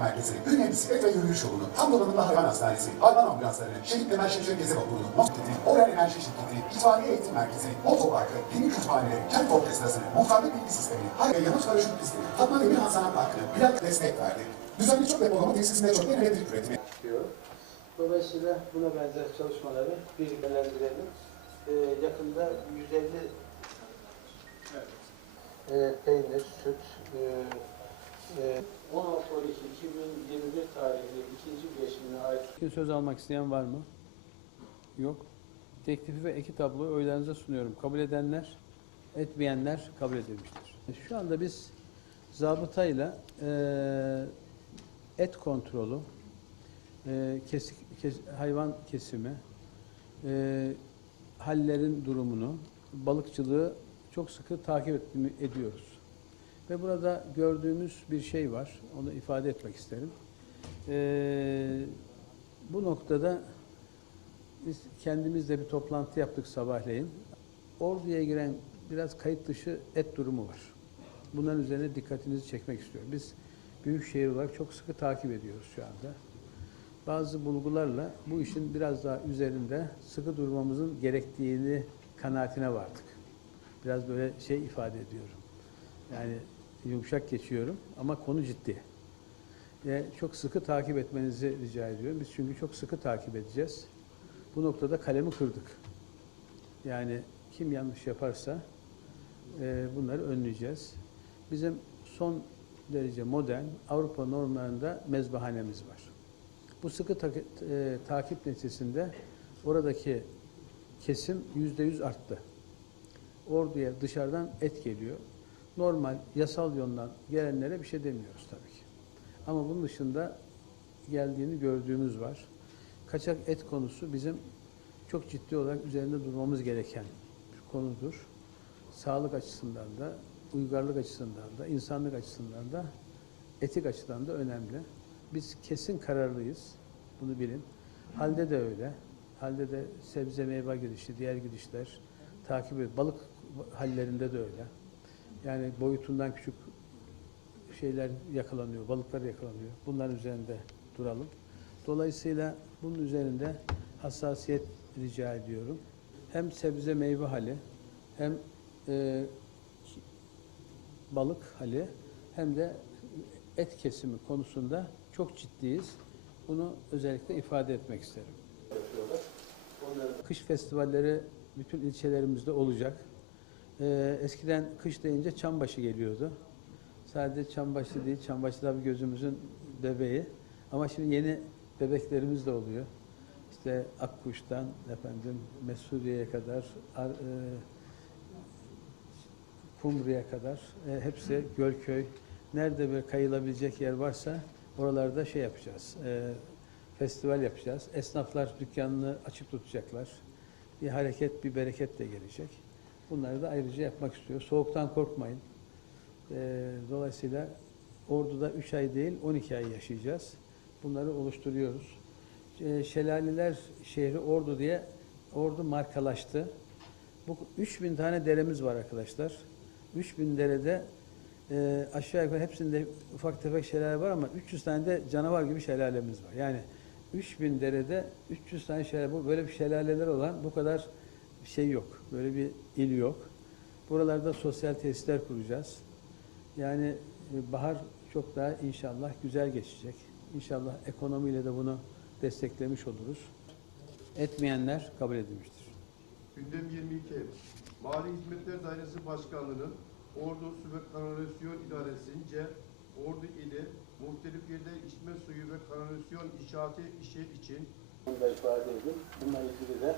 Merkezi, Ünye Bisiklet ve Yürüyüş Yolunu, Tam Dolanımlı Hayvan Hastanesi, Hayvan Ambulansları, Şehit Temel Şevçe Gezi Vapurunu, Moskiti, Oren Enerji Şirketi, İtfaiye Eğitim Merkezi, Otoparkı, Yeni Kütüphaneleri, Kent Orkestrası'nı, Muhtarlık Bilgi Sistemi, Hayve Yanıt Paraşüt Pisti, Fatma Demir Hasan Parkı'nı, plak destek verdi. Düzenli çok depolama tesisinde çok elektrik üretimi. Dolayısıyla buna benzer çalışmaları bilgilendirelim. Ee, yakında 150 e, peynir, süt, e, e, 16 12 2021 tarihli ikinci bileşimine ait söz almak isteyen var mı? Yok. Teklifi ve iki tabloyu oylarınıza sunuyorum. Kabul edenler, etmeyenler kabul edilmiştir. Şu anda biz zabıtayla eee et kontrolü, eee, kesik, kes- hayvan kesimi, eee, hallerin durumunu, balıkçılığı çok sıkı takip ediyoruz. Ve burada gördüğümüz bir şey var, onu ifade etmek isterim. Eee, bu noktada biz kendimizle bir toplantı yaptık sabahleyin. Orduya giren biraz kayıt dışı et durumu var. Bunların üzerine dikkatinizi çekmek istiyorum. Biz büyükşehir olarak çok sıkı takip ediyoruz şu anda. Bazı bulgularla bu işin biraz daha üzerinde sıkı durmamızın gerektiğini kanaatine vardık. Biraz böyle şey ifade ediyorum. Yani yumuşak geçiyorum ama konu ciddi. Ve çok sıkı takip etmenizi rica ediyorum. Biz çünkü çok sıkı takip edeceğiz. Bu noktada kalemi kırdık. Yani kim yanlış yaparsa e, bunları önleyeceğiz. Bizim son derece modern Avrupa normlarında mezbahanemiz var. Bu sıkı ta- e, takip neticesinde oradaki kesim yüzde yüz arttı. Orduya dışarıdan et geliyor. Normal yasal yoldan gelenlere bir şey demiyoruz tabii ki. Ama bunun dışında geldiğini gördüğümüz var. Kaçak et konusu bizim çok ciddi olarak üzerinde durmamız gereken bir konudur. Sağlık açısından da, uygarlık açısından da, insanlık açısından da, etik açıdan da önemli. Biz kesin kararlıyız, bunu bilin. Halde de öyle. Halde de sebze meyve girişi, diğer girişler takip ediyor. Balık hallerinde de öyle. Yani boyutundan küçük şeyler yakalanıyor, balıklar yakalanıyor. Bunların üzerinde duralım. Dolayısıyla bunun üzerinde hassasiyet rica ediyorum. Hem sebze meyve hali, hem e, balık hali, hem de et kesimi konusunda çok ciddiyiz. Bunu özellikle ifade etmek isterim. Kış festivalleri bütün ilçelerimizde olacak. Ee, eskiden kış deyince çambaşı geliyordu. Sadece çambaşı değil, çambaşı da bir gözümüzün bebeği. Ama şimdi yeni bebeklerimiz de oluyor. İşte Akkuş'tan efendim Mesudiye'ye kadar, Ar- e, Kumru'ya kadar e, hepsi Gölköy. Nerede böyle kayılabilecek yer varsa oralarda şey yapacağız. e, festival yapacağız. Esnaflar dükkanını açık tutacaklar. Bir hareket, bir bereket de gelecek. Bunları da ayrıca yapmak istiyor. Soğuktan korkmayın. E, dolayısıyla Ordu'da 3 ay değil 12 ay yaşayacağız. Bunları oluşturuyoruz. E, Şelaleler şehri Ordu diye Ordu markalaştı. Bu 3000 tane deremiz var arkadaşlar. 3000 derede e, aşağı yukarı hepsinde ufak tefek şelale var ama 300 tane de canavar gibi şelalemiz var. Yani 3000 derede 300 tane şelale, bu böyle bir şelaleler olan bu kadar bir şey yok. Böyle bir il yok. Buralarda sosyal tesisler kuracağız. Yani e, bahar çok daha inşallah güzel geçecek. İnşallah ekonomiyle de bunu desteklemiş oluruz. Etmeyenler kabul edilmiştir. Gündem 22. Mali Hizmetler Dairesi Başkanlığı'nın Ordu Su ve Kanalizasyon İdaresince Ordu ili muhtelif yerde içme suyu ve kanalizasyon inşaatı işi için da ifade edin. Bununla ilgili de